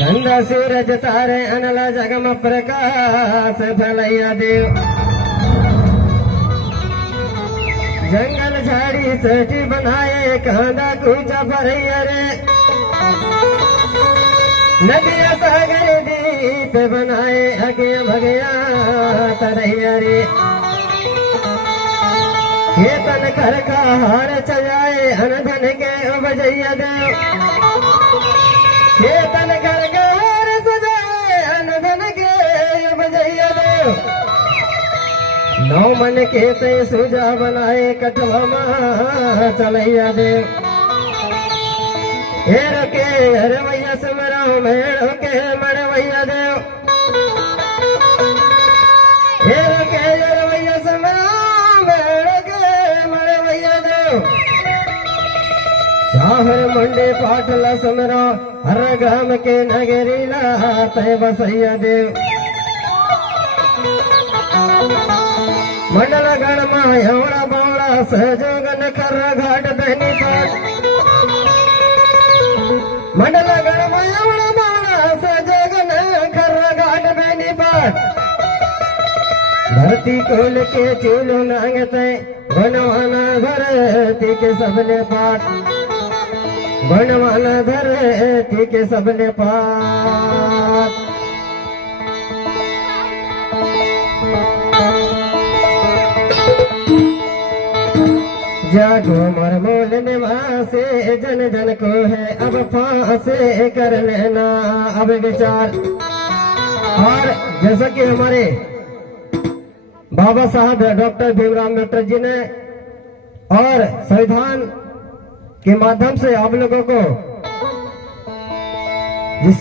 चंद सूरज तारे अनल जगम प्रकाश फैलैया देव। जंगल झाड़ी सटी बनाए कांदा कूचा भरैया रे। नदिया सागर दीप बनाए अगे भगया तरैया रे। ये तन कर का हार चलाए अनधन के बजैया देव। ये तन कर का हार सजाए अनधन के बजैया देव। नौ मन के ते सुजा बनाए कटवा चलैया देव। हेर के हरवैया सुमराव मेड़ के मरवैया देव। हेर के हरवैया सुमराव मेड़ के मरवैया देव। चाहर मुंडे पाटला सुमराव हर ग्राम के नगरीला तय बसैया देव। मंडल गण एवड़ा बावड़ा सहजोगन कर घाट बहनी पाट। मंडल गण एवड़ा बावड़ा सहजोगन कर घाट बहनी पाट। धरती कोल के चूलो नांगते बनवाना धरती के सबले पाट। बनवाना धरती के सबले पाट। जागो मरमूल निवासे जन जन को है अब फांसे कर लेना अब विचार। और जैसा कि हमारे बाबा साहब डॉक्टर भीमराव अम्बेडकर जी ने और संविधान के माध्यम से आप लोगों को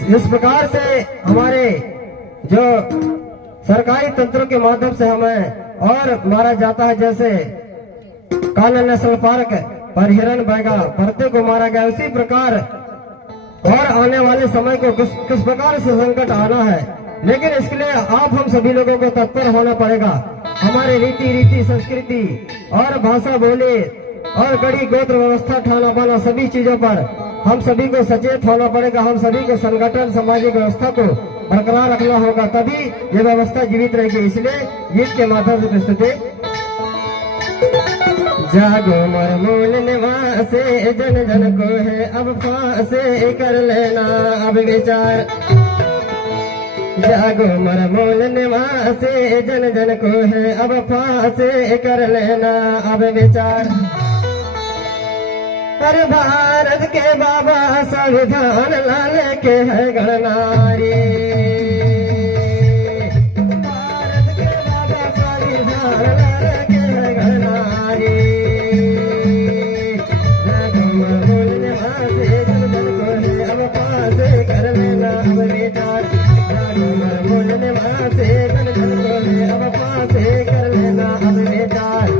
जिस प्रकार से हमारे जो सरकारी तंत्रों के माध्यम से हमें और मारा जाता है, जैसे कान्हा नेशनल पार्क पर हिरण बैगा परते को मारा गया, उसी प्रकार और आने वाले समय को किस प्रकार से संकट आना है। लेकिन इसके लिए आप हम सभी लोगों को तत्पर होना पड़ेगा। हमारे रीति संस्कृति और भाषा बोली और गड़ी गोत्र व्यवस्था ठाना पाना सभी चीजों पर हम सभी को सचेत होना पड़ेगा। हम सभी को संगठन सामाजिक व्यवस्था को बरकरार रखना होगा, तभी ये व्यवस्था जीवित रहेगी। इसलिए गीत के माध्यम से प्रस्तुति। जागो मरमूल निवासे जन जन को है अब फांसे कर लेना अब विचार। जागो मरमूल निवासे जन जन को है अब फांसे कर लेना अब विचार। पर भारत के बाबा संविधान लाने के है गणनारी। भारत के बाबा संविधान लाने के है गणनारी। जागो मरमूल निवासे जन जन को है अब फांसे कर लेना अब विचार। जागो मरमूल निवासे जन जन को है अब फांसे कर लेना अब विचार।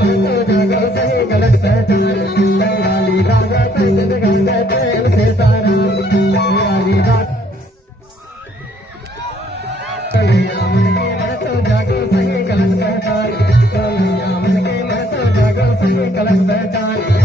मन तो जागो सही गलत पहचान बंगाली राजा पंडित गंगा प्रेम से तारा बंगाली राजा कन्हैया मन के मन तो जागो सही गलत पहचान कन्हैया मन के मन तो जागो सही गलत पहचान